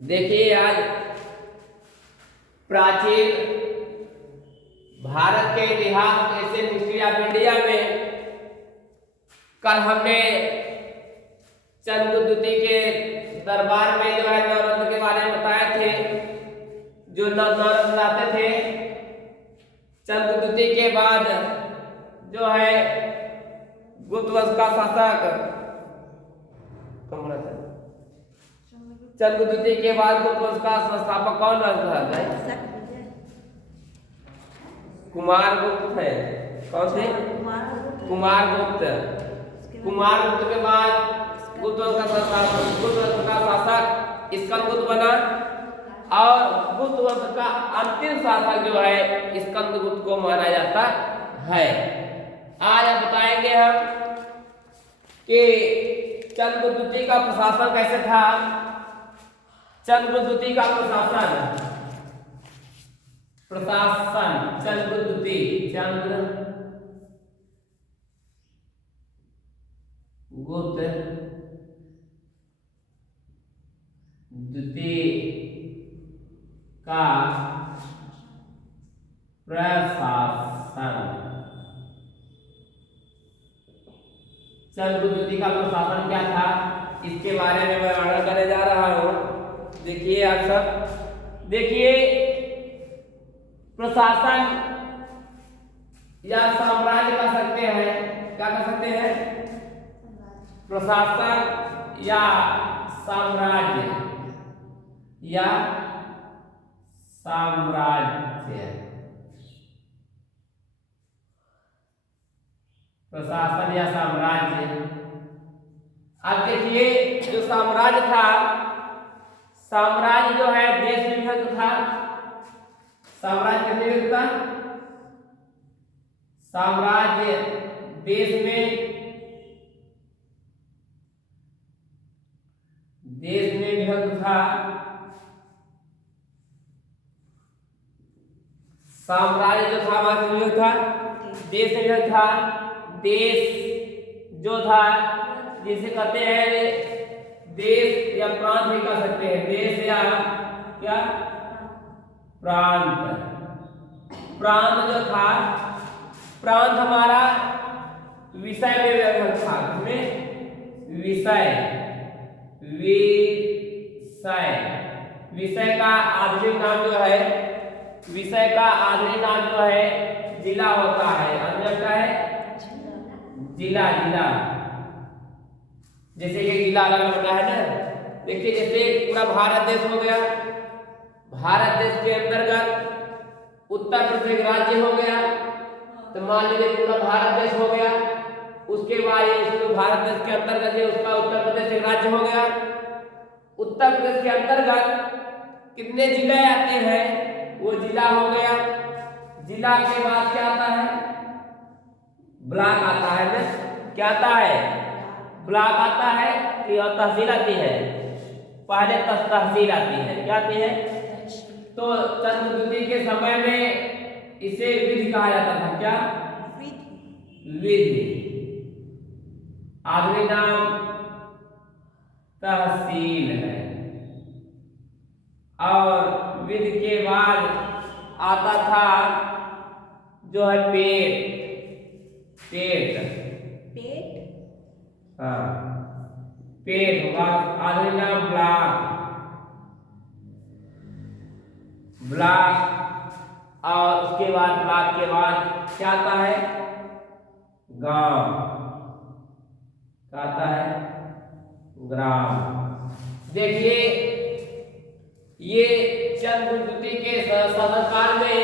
देखिए आज प्राचीन भारत के इतिहास एशियन हिस्ट्री ऑफ इंडिया में कल हमने चंद्रगुप्त द्वितीय के दरबार में जो है नवरत्न के बारे में बताए थे। जो नवरत्न आते थे चंद्रगुप्त द्वितीय के बाद जो है गुप्त वंश का शासक चंद्रगुप्त द्वितीय के बाद गुप्त वंश का संस्थापक कौन था? कुमारगुप्त है। कौन थे? कुमारगुप्त। कुमारगुप्त के बाद गुप्त वंश का शासक स्कंदगुप्त बना और गुप्त वंश का अंतिम शासक जो है स्कंदगुप्त को माना जाता है। आज आप बताएंगे हम कि चंद्रगुप्त द्वितीय का प्रशासन कैसे था। चंद्रगुप्त द्वितीय का प्रशासन चंद्रगुप्त द्वितीय का प्रशासन चंद्रगुप्त द्वितीय का प्रशासन क्या था, इसके बारे में मैं वर्णन करने जा रहा हूँ। देखिए आप सब देखिए, प्रशासन या साम्राज्य कह सकते हैं। क्या कह सकते हैं? प्रशासन या साम्राज्य प्रशासन या साम्राज्य। अब देखिए जो साम्राज्य था, साम्राज्य जो है देश में विभक्त था। साम्राज्य कितने विभक्त था? साम्राज्य देश में विभक्त था। साम्राज्य जो था वह विभक्त था, देश में विभक्त था। देश जो था जिसे कहते हैं देश या प्रांत भी कह सकते हैं। देश या क्या प्रांत। प्रांत जो था, प्रांत हमारा विषय में विभक्त था। इसमें विषय का आधुनिक नाम जो है, विषय का आधुनिक नाम जो है जिला होता है। आधुनिक क्या है? जिला। जैसे ये जिला अलग होता है ना। देखिए जैसे पूरा भारत देश हो गया, भारत देश के अंतर्गत उत्तर प्रदेश राज्य हो गया, तो मान लीजिए पूरा भारत देश हो गया। उसके बाद ये भारत देश के अंतर्गत है, उसका उत्तर प्रदेश एक राज्य हो गया। उत्तर प्रदेश के अंतर्गत कितने जिले आते हैं, वो जिला हो गया। जिला के बाद क्या आता है? ब्लॉक आता है ना। क्या आता है? ब्लॉक आता है कि और तहसील आती है। पहले तहसील आती है। क्या आती है? तो चंद्रगुप्त द्वितीय के समय में इसे विधि कहा जाता था। क्या? विधि। आधुनिक नाम तहसील है। और विधि के बाद आता था जो है पेट। हाँ, पेट होगा। आधुनिक नाम ब्लॉक। और उसके बाद ब्लॉक के बाद क्या आता है? गांव। क्या आता है? ग्राम। देखिए ये चंद्रगुप्त द्वितीय के शासनकाल में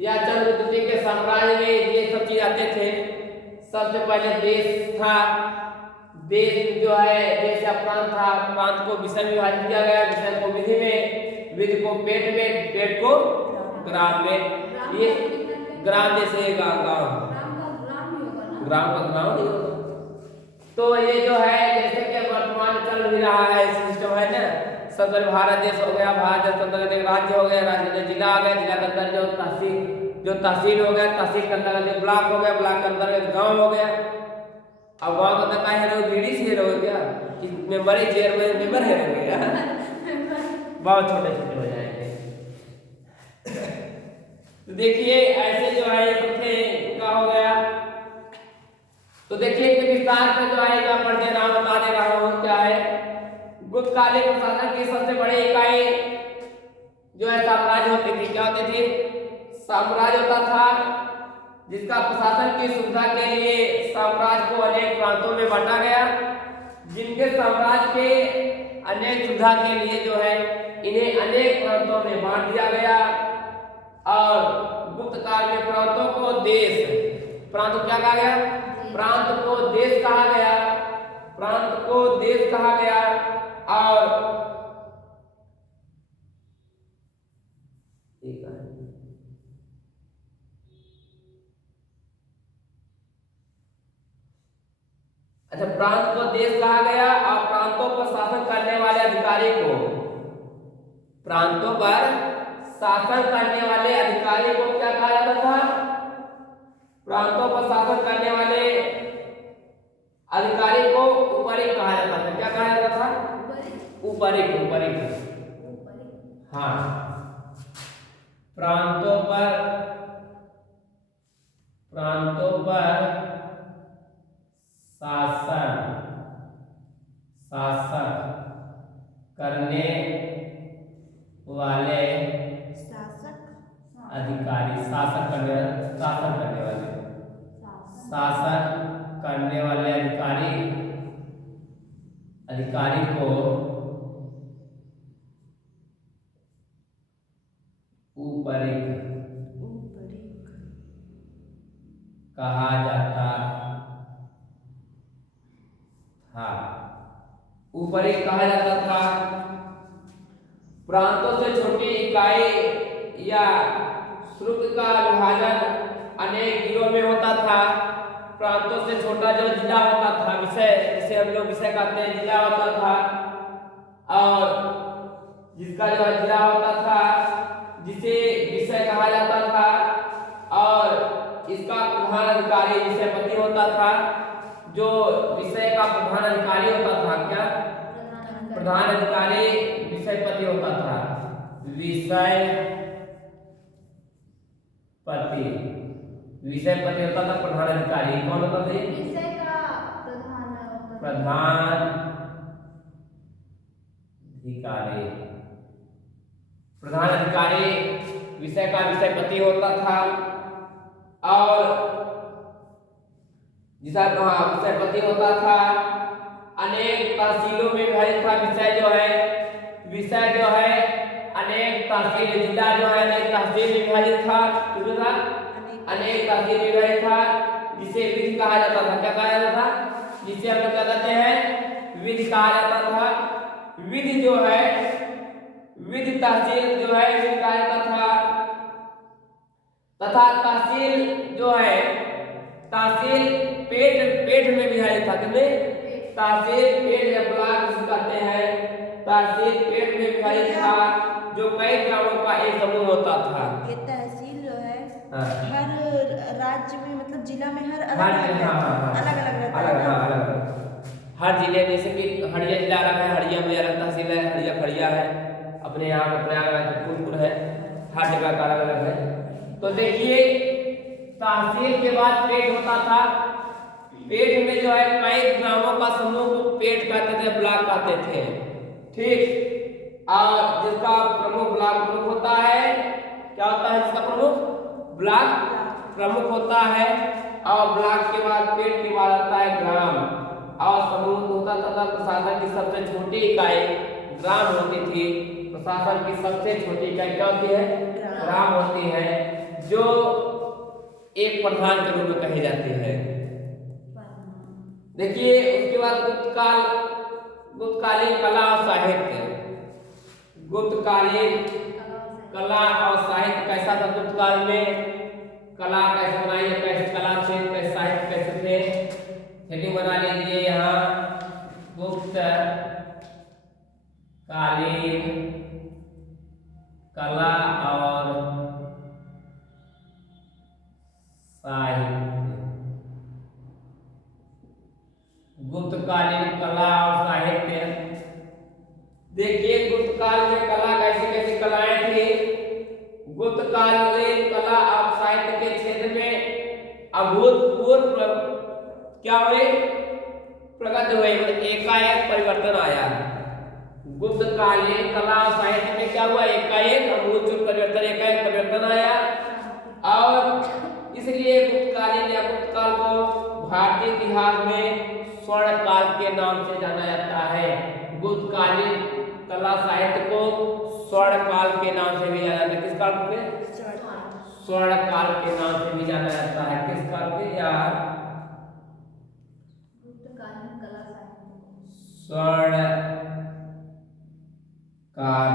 या चंद्रगुप्त द्वितीय के साम्राज्य में ये सब चीज आते थे। सबसे पहले देश था। देश जो है देश या प्रांत था। प्रांत को विषय में विभाजित किया गया। विषय को विधि में, विधि को पेट में, पेट को ग्राम में। ये ग्राम जैसे गांव, ग्राम का ग्राम नहीं होगा। तो ये जो है जैसे कि वर्तमान चल भी रहा है सिस्टम है ना। सब भारत देश हो गया, भारत देश के अंदर एक राज्य हो गया, राज्य में जिला आ गया, जिला के अंदर जो तहसील हो गया, तहसील के अंदर जो ब्लॉक हो गया, ब्लॉक के अंदर एक गांव हो गया। अब गांव के अंदर का है बीड़ी से रहो क्या कि मेंबर है, चेयरमैन मेंबर है क्या? बहुत छोटे छोटे हो जाएंगे। तो देखिए ऐसे जो है सब थे, क्या हो गया। तो देखिए कि विस्तार पे जो है यहाँ पढ़ दे रहा हूँ, बता दे रहा हूँ क्या है। गुप्तकालीन प्रशासन की सबसे बड़ी इकाई जो है साम्राज्य होती थी। क्या होती थी? साम्राज्य होता था, जिसका प्रशासन की सुविधा के लिए साम्राज्य को अनेक प्रांतों में बांटा गया। जिनके साम्राज्य के अनेक सुविधा के लिए जो है इन्हें अनेक प्रांतों में बांट दिया गया। और गुप्त काल में प्रांतों को देश, प्रांत को क्या कहा गया? प्रांत को देश कहा गया, प्रांत को देश कहा गया। और अच्छा, प्रांत को देश कहा गया। और प्रांतों पर शासन करने वाले अधिकारी को, प्रांतों पर शासन करने वाले अधिकारी को क्या कहा जाता था? प्रांतों पर शासन करने वाले अधिकारी को उपरिक कहा जाता था। क्या कहा जाता था? उपरिक, उपरिक। हाँ, प्रांतों पर शासन करने वाले अधिकारी, शासन करने वाले अधिकारी को उपरिक कहा जाता था। उपरिक कहा जाता था। प्रांतों से छोटी इकाई या शुल्क का विभाजन अनेक जिलों में होता था। प्रांतों से छोटा जो जिला होता था, विषय, जिसे हम लोग विषय कहते हैं, जिला होता था। और जिसका जो जिला होता था, जिसे विषय कहा जाता था। और इसका प्रधान अधिकारी विषयपति होता था। जो विषय का प्रधान अधिकारी होता था, क्या? प्रधान अधिकारी विषयपति होता था। विषयपति होता था प्रधान अधिकारी। कौन होता था? विषय का प्रधान अधिकारी। प्रधान अधिकारी विषय का विषयपति होता था। और जिसका विषयपति होता था, अनेक तहसीलों में विभाजित था। विषय जो है अनेक तहसील, जिला जो है अनेक तहसील में विभाजित था। अनेक तहसील में विभाजित था, जिसे विधि कहा जाता था। क्या कहा जाता था? जिसे हम लोग क्या कहते हैं? विधि कहा जाता था। विधि जो है, विधि तहसील जो है विधि कहा जाता था। तथा तहसील जो है, तहसील पेट में विभाजित था। कितने? तहसील पेट या ब्लॉक जिसे कहते हैं, तहसील पेट में विभाजित था, जो कई ग्रामों का एक समूह होता था। ये तहसील जो है हर राज्य में, मतलब जिला में हर अलग अलग रहता है। हर जिले में, जैसे कि हड़िया जिला अलग है, हड़िया में अलग तहसील है, हड़िया खड़िया है, अपने यहाँ फूलपुर है, हर जगह का अलग अलग है। तो देखिए, तहसील के बाद पेट होता था। पेट में जो है कई ग्रामों का समूह को पेट कहते थे, ब्लॉक कहते थे। ठीक। और जिसका प्रमुख ब्लॉक प्रमुख होता है, क्या होता है? जिसका प्रमुख ब्लॉक प्रमुख होता है। और ब्लॉक के बाद पेट के बाद आता है ग्राम। और समूह होता तथा प्रशासन की सबसे छोटी इकाई ग्राम होती थी। प्रशासन की सबसे छोटी इकाई क्या होती है? ग्राम होती है, जो एक प्रधान के रूप में कही जाती है। देखिए, उसके बाद गुप्तकालीन कला और साहित्य। गुप्तकालीन कला और साहित्य कैसा था? गुप्त काल में कला कैसे बनाई है, कैसे कला थे, कैसे साहित्य कैसे थे, हेडिंग बना लीजिए यहाँ। गुप्त कालीन कला और साहित्य। गुप्तकालीन कला और साहित्य। देखिए गुप्त काल में कला कैसी कैसी कलाएं थी। गुप्त काल में कला और साहित्य के क्षेत्र में अभूतपूर्व क्या हुए, प्रगति हुई, एकाएक परिवर्तन आया। गुप्त कालीन कला और साहित्य में क्या हुआ, एकाएक अभूतपूर्व परिवर्तन, एकाएक परिवर्तन आया। और इसलिए गुप्त कालीन या गुप्त काल को भारतीय इतिहास में स्वर्ण काल के नाम से जाना जाता है। गुप्त कालीन कला साहित्य को स्वर्ण काल के नाम से भी जाना जाता है। किस काल के, स्वर्ण काल के नाम से भी जाना जाता है। किस काल के यार, स्वर्ण काल,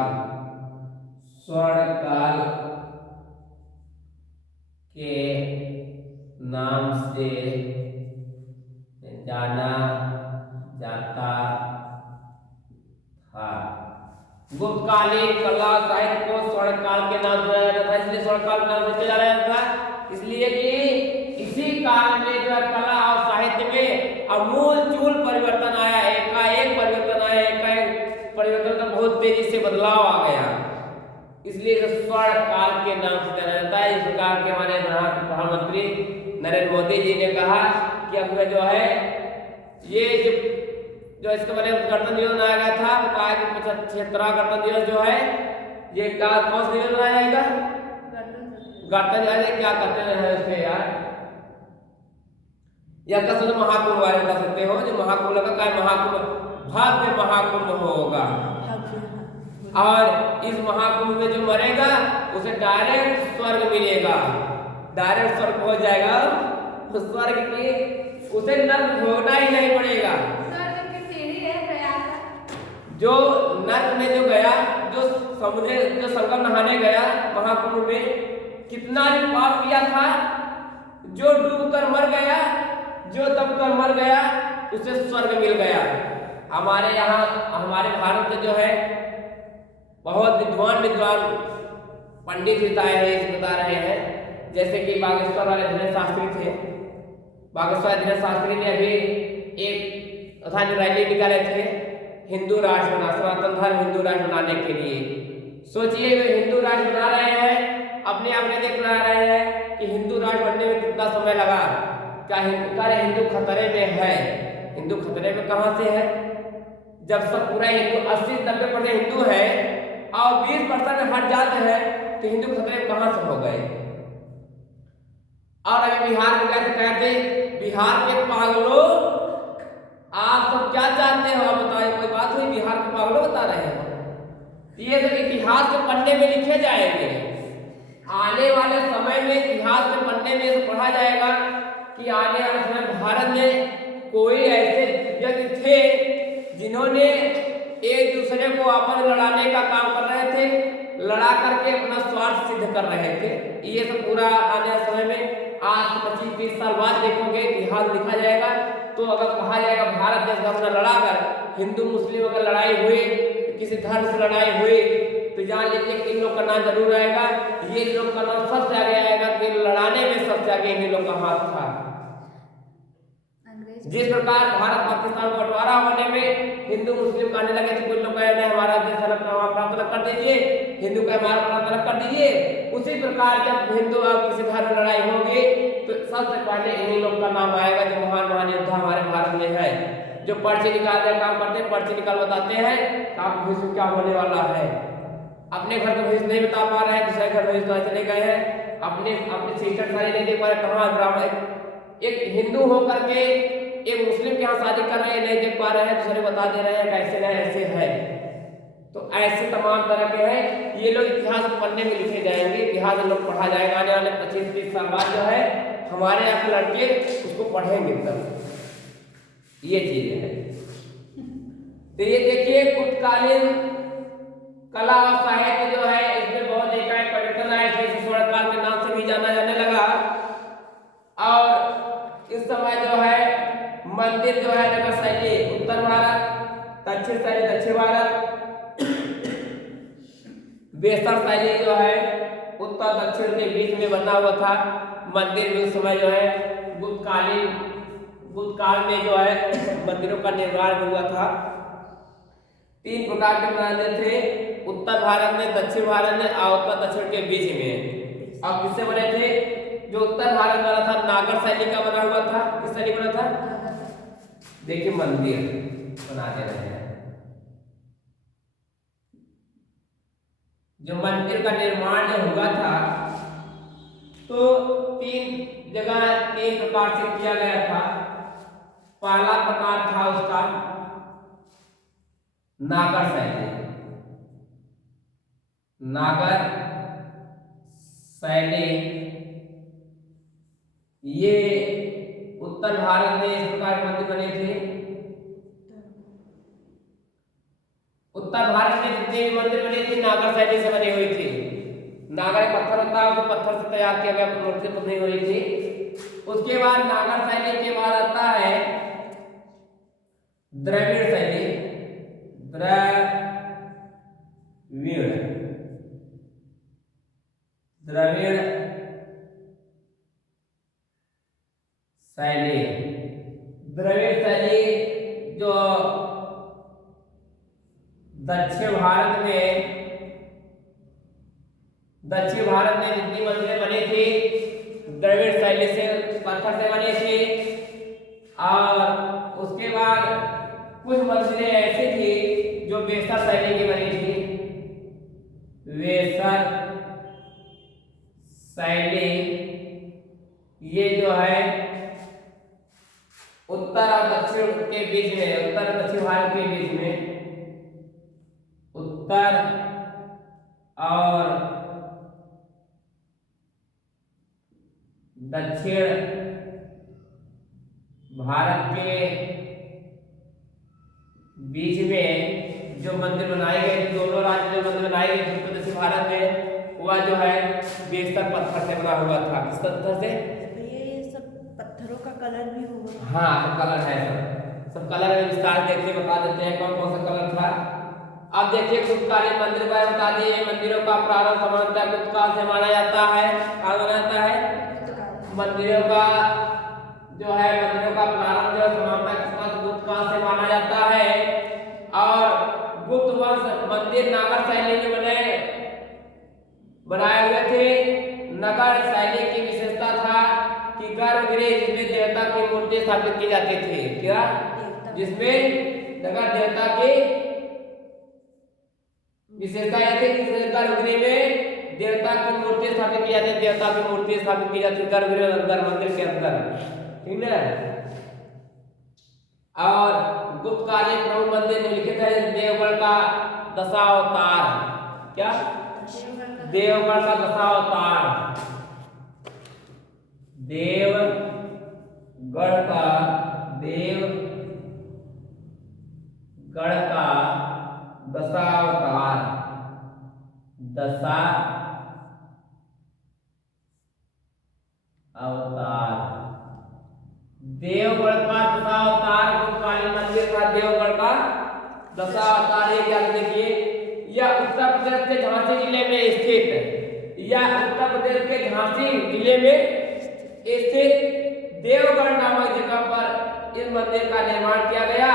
स्वर्ण काल के नाम से जाना जाता था। गुप्तकालीन कला साहित्य को स्वर्ण काल के नाम से जाना जाता था। इसलिए स्वर्ण काल के नाम से जाना जाता था, इसलिए कि इसी काल में जो कला और साहित्य में आमूल-चूल परिवर्तन आया, एकाएक परिवर्तन आया, एकाएक परिवर्तन का बहुत तेजी से बदलाव आ गया, इसलिए स्वर्ण काल के नाम से जाना जाता है। इस प्रकार के हमारे प्रधानमंत्री नरेंद्र मोदी जी ने कहा कि अब जो है ये जो इसके बारे में गणतंत्र दिवस मनाया गया था, बताया कि 75वां गणतंत्र दिवस जो है ये कौन सा दिवस मनाया जाएगा, गणतंत्र। क्या कहते हैं उसके यार, या कसम महाकुंभ बारे में बता सकते हो, जो महाकुंभ लगा क्या, महाकुंभ भव्य महाकुंभ होगा। और इस महाकुंभ में जो मरेगा उसे डायरेक्ट स्वर्ग मिलेगा, डायरेक्ट स्वर्ग पहुंच जाएगा। उस स्वर्ग की उसे नर्क भोगना ही नहीं पड़ेगा। जो नर्क में जो गया, जो समुद्र जो संगम नहाने गया महाकुंभ में, कितना भी पाप किया था, जो डूबकर मर गया, जो दबकर मर गया, उसे स्वर्ग मिल गया। हमारे यहाँ हमारे भारत में जो है बहुत विद्वान पंडित बता रहे हैं, जैसे कि बागेश्वर वाले धीरेन्द्र शास्त्री थे। बागेश्वर धीरेन्द्र शास्त्री ने अभी एक रैली निकाले थे हिंदू राष्ट्र बना, सनातन धर्म हिंदू राष्ट्र बनाने के लिए। सोचिए वे हिंदू राष्ट्र बना रहे हैं, अपने आप में देख रहे हैं कि हिंदू राष्ट्र बनने में कितना समय लगा। क्या हिंदू खतरे में है? हिंदू खतरे में कहां से है, जब सब पूरा हिंदू 80-90% हिंदू है और 20% हट जाते हैं, तो हिंदू खतरे में कहां से हो गए। और अभी बिहार में कैसे कहते, बिहार के पागलों आप सब क्या चाहते हो, आप बताइए, कोई बात हुई, बिहार के पागलों बता रहे हैं। ये तो इतिहास के पन्ने में लिखे जाएंगे, आने वाले समय में इतिहास के पन्ने में पढ़ा जाएगा कि आने वाले समय भारत में कोई ऐसे व्यक्ति थे जिन्होंने एक दूसरे को आपस में लड़ाने का काम कर रहे थे, लड़ा करके अपना स्वार्थ सिद्ध कर रहे थे। ये सब पूरा आने वाले समय में आज 25-30 साल बाद देखोगे इतिहास लिखा जाएगा। तो अगर कहा जाएगा भारत देश अपना लड़ाकर हिंदू मुस्लिम अगर लड़ाई हुई, किसी धर्म से लड़ाई हुई, तो जान लीजिए कि इन लोग का नाम जरूर आएगा। ये लोग का नाम सबसे आगे आएगा कि लड़ाने में सबसे आगे इन लोग का हाथ था। जिस प्रकार भारत पाकिस्तान बंटवारा होने में हिंदू मुस्लिम कहने लगे तो कुछ लोग कहने हमारा देश अलग अलग कर दीजिए, हिंदू का हमारा अलग कर दीजिए। उसी प्रकार जब हिंदू और किसी धर्म में लड़ाई होगी तो सबसे पहले इन्हीं लोग का नाम आएगा जो महान योद्धा हमारे भारत में है, जो पर्ची निकालने का काम करते हैं, पर्ची निकाल बताते हैं आप भविष्य क्या होने वाला है। अपने घर का भविष्य नहीं बता पा रहे हैं, दूसरे घर भविष्य चले गए हैं, अपने सिस्टर सारी नहीं देख पा रहे, कहाँ ब्राह्मण एक हिंदू होकर के एक मुस्लिम के यहाँ शादी कर रहे हैं, नहीं देख पा रहे हैं, दूसरे बता दे रहे हैं कैसे है ऐसे है। तो ऐसे तमाम तरह के हैं, ये लोग इतिहास के पन्ने में लिखे जाएंगे, इतिहास लोग पढ़ा जाएगा। आने वाले 25-30 साल बाद जो है हमारे यहाँ के लड़के उसको पढ़ेंगे तब। ये चीजें हैं। तो ये देखिए गुप्तकालीन कला और साहित्य जो है इसमें बहुत एकाएक परिवर्तन आया, जैसे स्वर्ण काल के नाम से भी जाना जाने लगा। और इस समय जो है मंदिर जो है नगर शैली उत्तर भारत, दक्षिण शैली दक्षिण भारत, बेहतर शैली जो है उत्तर दक्षिण के बीच में बना हुआ था। मंदिर भी उस समय जो है गुप्त काल में जो है मंदिरों का निर्माण हुआ था। तीन प्रकार के मंदिर थे, उत्तर भारत में, दक्षिण भारत में और उत्तर दक्षिण के बीच में। और किससे बने थे? जो उत्तर भारत में बना था नागर शैली का बना हुआ था। किस शैली बना था? देखिए मंदिर बना दे रहे हैं। जो मंदिर का निर्माण जो हुआ था तो तीन जगह तीन प्रकार से किया गया था। पहला प्रकार था उसका नागर शैली। नागर शैली ये उत्तर भारत में इस प्रकार के मंदिर बने थे। उत्तर भारत में जितने भी मंदिर बने थे नागर शैली से बनी हुई थी। नागर पत्थर होता है, उस पत्थर से तैयार किया गया मूर्ति बनी हुई थी। उसके बाद नागर शैली के बाद आता है द्रविड़ शैली। द्रविड़ शैली। द्रविड़ शैली जो दक्षिण भारत में जितनी मंदिरें बनी थी द्रविड़ शैली से, पत्थर से बनी थी। और उसके बाद कुछ मंदिरें ऐसी थी जो वेसर शैली की बनी थी। वेसर शैली ये जो है उत्तर और दक्षिण के बीच में, उत्तर और दक्षिण भारत के बीच में, उत्तर और दक्षिण भारत के बीच में जो मंदिर बनाए गए, दोनों राज्य में मंदिर बनाए गए उत्तर दक्षिण भारत में, वह जो है बेस्तर पत्थर से बना हुआ था। किस पत्थर से? ये सब पत्थरों का कलर भी होगा। हाँ, सब कलर है। सब कलर में विस्तार देखिए, बता देते हैं कौन कौन सा कलर था। अब देखिए गुप्तकालीन मंदिर पर बता दिए। मंदिरों का प्रारंभ सामान्यतः गुप्त काल से माना जाता है। कहाँ माना जाता है? मंदिरों का जो है, मंदिरों का प्रारंभ जो सामान्यतः गुप्त काल से माना जाता है। और गुप्त वंश मंदिर नागर शैली में बनाए हुए थे। नगर शैली की विशेषता था कि गर्भगृह जिसमें देवता की मूर्ति स्थापित की जाती थी। क्या? जिसमें नगर देवता की विशेषता यह थी कि गर्भगृह में देवता की मूर्ति स्थापित की जाती है। देवता की मूर्ति स्थापित की जाती है गर्भगृह अंदर, मंदिर के अंदर, ठीक है। और गुप्तकालीन प्रमुख मंदिर निम्नलिखित है। देवगढ़ का दशावतार। क्या? देवगढ़ का दशावतार। देवगढ़ का दशावतार। देवगढ़ का दशावतार गुप्तकालीन मंदिर था। देवगढ़ का दशावतार ये क्या देखिए, यह उत्तर प्रदेश के झांसी जिले में स्थित देवगढ़ नामक जगह पर इस मंदिर का निर्माण किया गया।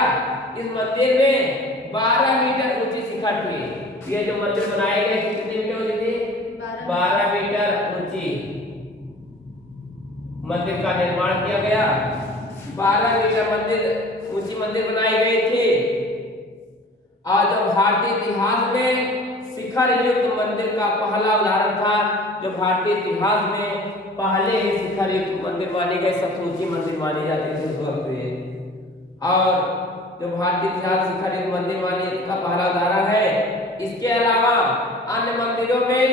इस मंदिर में 12 मीटर ऊंची शिखर थी। ये जो मंदिर बनाए गए कितने मीटर ऊंची थी? 12 मीटर ऊंची मंदिर का निर्माण किया गया। 12 मीटर ऊंची मंदिर बनाई गई थी। और जो भारतीय इतिहास में शिखर युक्त मंदिर का पहला उदाहरण था, जो भारतीय इतिहास में पहले ही शिखर युक्त मंदिर मानी गई, सबसे ऊंची मंदिर मानी जाती थी उस वक्त में। और जो भारतीय इतिहास शिखर युक्त मंदिर मानी का पहला उदाहरण है। इसके अलावा अन्य मंदिरों में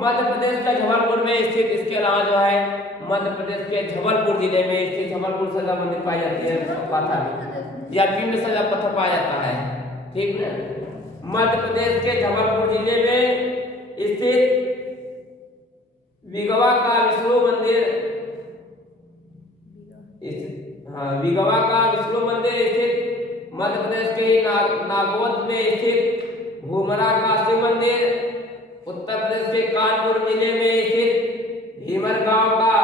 मध्य प्रदेश का जबलपुर में स्थित, इसके अलावा जो है मध्य प्रदेश के जबलपुर जिले में स्थित जबलपुर सजा मंदिर पाई जाती है। पत्थर या पिंड सजा पत्थर पाया जाता है, ठीक है। मध्य प्रदेश के जबलपुर जिले में स्थित विगवा का विष्णु मंदिर स्थित मध्य प्रदेश के नागौद में स्थित भूमरा का शिव मंदिर, उत्तर प्रदेश के कानपुर जिले में स्थित भीमर गांव का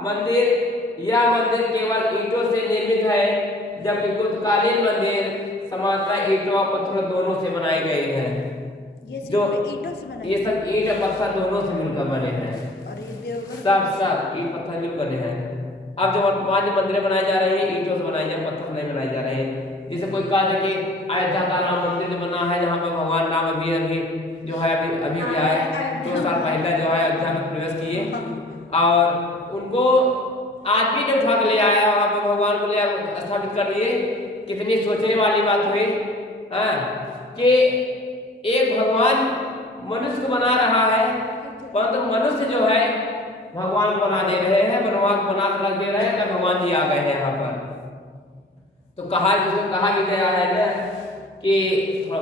मंदिर। यह मंदिर केवल ईंटों से निर्मित है, जबकि गुप्तकालीन मंदिर सामान्यतः ईंटों और पत्थरों दोनों से बनाए गए हैं। ये जो सिर्फ ईंटों से बना ये सब ईंट और पत्थर दोनों से मिलकर बने हैं। और ये देवघर सब ईंट पत्थर मिल बने हैं। अब जो वर्तमान में मंदिर बनाए जा रहे हैं ईंटों से बनाए जा, पत्थर नहीं बनाए जा रहे हैं। जैसे कोई कहा कि अयोध्या का राम मंदिर जो बना है, जहाँ पे भगवान राम अभी जो है अभी भी आए 2 साल पहले जो है अयोध्या में प्रवेश किए, और उनको आदमी ने उठा के ले आया वहाँ पे भगवान को ले स्थापित कर दिए। कितनी सोचने वाली बात हुई कि एक भगवान मनुष्य को बना रहा है, परंतु मनुष्य जो है भगवान को बना दे रहे हैं, भगवान को बना कर रख दे रहे हैं, तब भगवान जी आ गए हैं यहाँ पर। तो कहा भी गया है ना कि थोड़ा